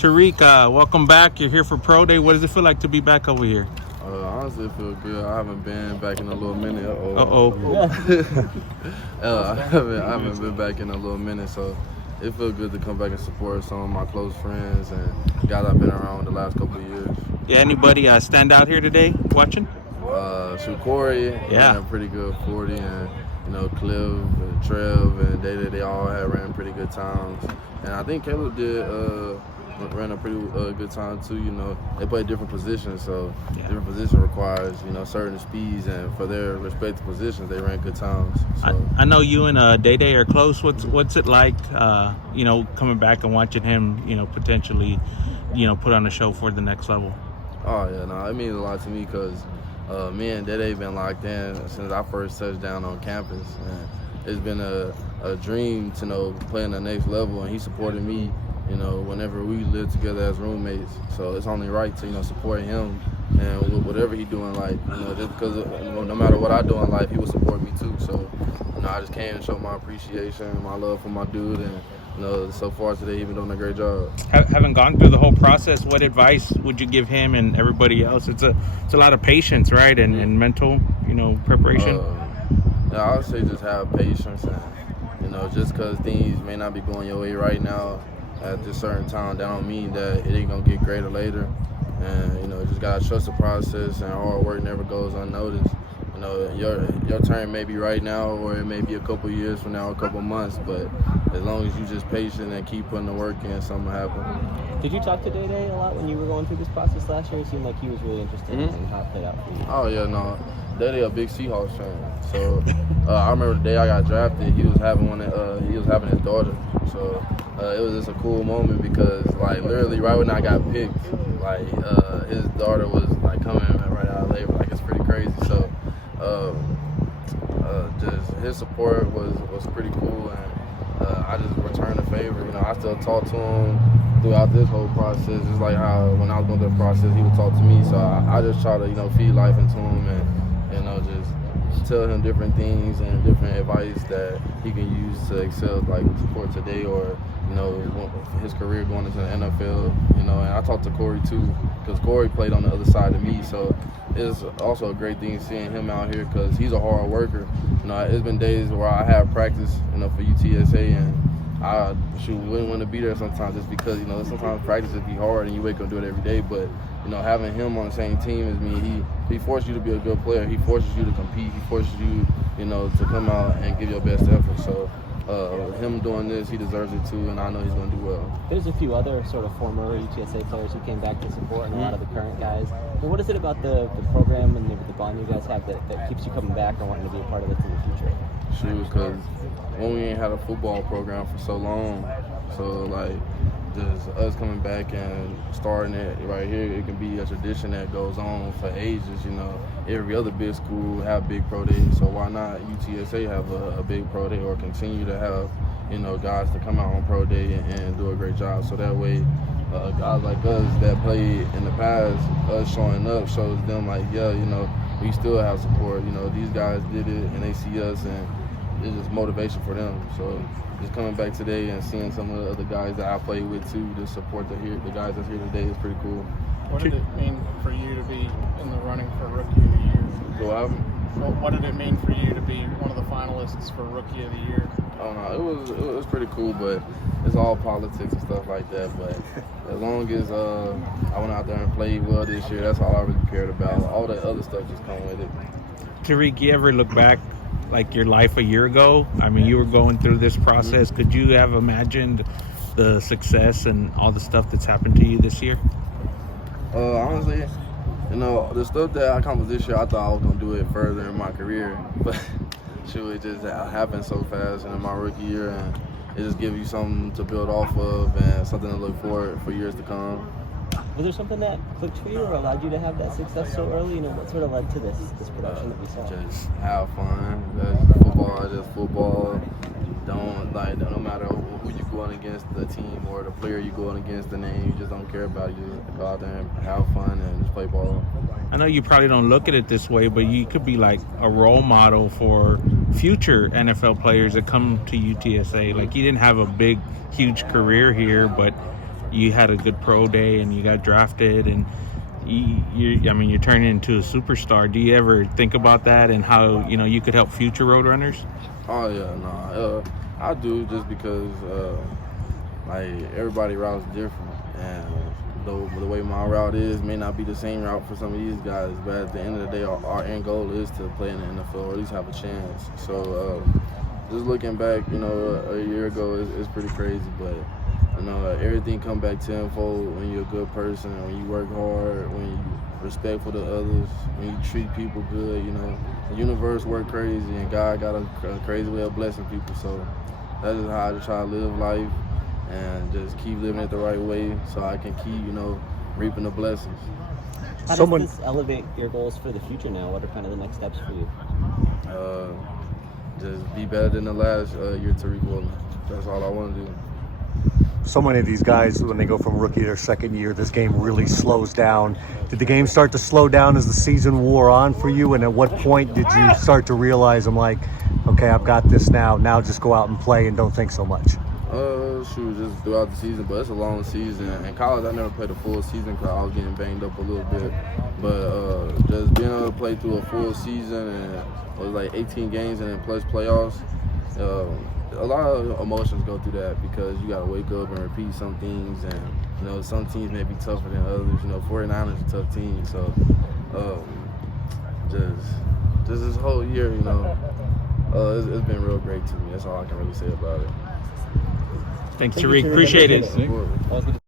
Tariq, welcome back. You're here for Pro Day. What does it feel like to be back over here? Honestly, it feels good. I haven't been back in a little minute. I haven't been back in a little minute, so it feels good to come back and support some of my close friends and guys I've been around the last couple of years. Yeah, anybody stand out here today watching? Corey ran a pretty good 40, and Cliff and Trev and they all ran pretty good times, and I think Caleb ran a pretty good time too. They play different positions, so different position requires certain speeds, and for their respective positions they ran good times. So. I know you and Day are close. What's it like coming back and watching him potentially put on a show for the next level? Oh yeah, no, it means a lot to me because me and Dede been locked in since I first touched down on campus, and it's been a dream to play in the next level, and he supported me whenever we lived together as roommates. So it's only right to support him, and whatever he do in life, just because no matter what I do in life, he will support me too. So I just came to show my appreciation and my love for my dude, and so far today he's been doing a great job. Having gone through the whole process, what advice would you give him and everybody else? It's a lot of patience, right, and mental preparation. I would say just have patience, and just because things may not be going your way right now at this certain time, that don't mean that it ain't gonna get greater later. And just gotta trust the process, and hard work never goes unnoticed. Your turn may be right now, or it may be a couple years from now, a couple months, but as long as you just patient and keep putting the work in, something will happen. Did you talk to Day a lot when you were going through this process last year? It seemed like he was really interested in how it played out for you. Oh yeah, no, Day a big Seahawks fan. So I remember the day I got drafted, he was having his daughter. So it was just a cool moment because literally right when I got picked, his daughter was coming right out of labor. It's pretty crazy. So just his support was pretty cool, and I just returned the favor. I still talk to him throughout this whole process, just like how when I was going through the process, he would talk to me. So I just try to feed life into him, and just tell him different things and different advice that he can use to excel, for today or his career going into the NFL. And I talked to Corey too, because Corey played on the other side of me, so it's also a great thing seeing him out here because he's a hard worker. It's been days where I have practice for UTSA, and I wouldn't want to be there sometimes just because sometimes practice would be hard and you wake up and do it every day. But having him on the same team as me, he forces you to be a good player. He forces you to compete. He forces you to come out and give your best effort. So him doing this, he deserves it too, and I know he's going to do well. There's a few other sort of former UTSA players who came back to support, and a lot of the current guys. But what is it about the program and the bond you guys have that keeps you coming back and wanting to be a part of it in the future? Shoot, because when we ain't had a football program for so long, so just us coming back and starting it right here, it can be a tradition that goes on for ages. Every other big school have big pro days, so why not UTSA have a big pro day, or continue to have guys to come out on pro day and do a great job. So that way, guys like us that played in the past, us showing up shows them we still have support. These guys did it and they see us, and it's just motivation for them. So just coming back today and seeing some of the other guys that I played with too, to support the guys that's here today is pretty cool. What did it mean for you to be in the running for Rookie of the Year? What did it mean for you to be one of the finalists for Rookie of the Year? I don't know. It was pretty cool, but it's all politics and stuff like that. But as long as I went out there and played well this year, that's all I really cared about. All the other stuff just come with it. Tariq, you ever look back your life a year ago? I mean, you were going through this process. Could you have imagined the success and all the stuff that's happened to you this year? Honestly, the stuff that I accomplished this year, I thought I was going to do it further in my career. But shoot, it just happened so fast in my rookie year, and it just gives you something to build off of and something to look forward for years to come. Was there something that clicked for you or allowed you to have that success so early? What sort of led to this production that we saw? Just have fun. Just football. No matter who you going against, the team or the player you going against, the name, you just don't care about it. You just go out there and have fun and just play ball. I know you probably don't look at it this way, but you could be like a role model for future NFL players that come to UTSA. You didn't have a big, huge career here, but you had a good pro day and you got drafted, and you're turning into a superstar. Do you ever think about that and how you could help future road runners? Oh yeah, no, I do, just because like everybody routes different, and the way my route is may not be the same route for some of these guys, but at the end of the day, our end goal is to play in the NFL or at least have a chance. So just looking back, a year ago is pretty crazy, but everything come back tenfold when you're a good person, when you work hard, when you respectful to others, when you treat people good. The universe work crazy, and God got a crazy way of blessing people. So that is how I just try to live life and just keep living it the right way, so I can keep reaping the blessings. How does this elevate your goals for the future now? What are kind of the next steps for you? Just be better than the last year, Tariq Woolen. That's all I want to do. So many of these guys, when they go from rookie to their second year, this game really slows down. Did the game start to slow down as the season wore on for you? And at what point did you start to realize, I'm like, okay, I've got this now. Now just go out and play and don't think so much? Just throughout the season, but it's a long season. In college, I never played a full season because I was getting banged up a little bit. But just being able to play through a full season, and it was like 18 games and then plus playoffs, a lot of emotions go through that, because you got to wake up and repeat some things, and some teams may be tougher than others. 49ers is a tough team, so just this whole year, it's been real great to me. That's all I can really say about it. Thanks, Tariq. Appreciate it. That was good to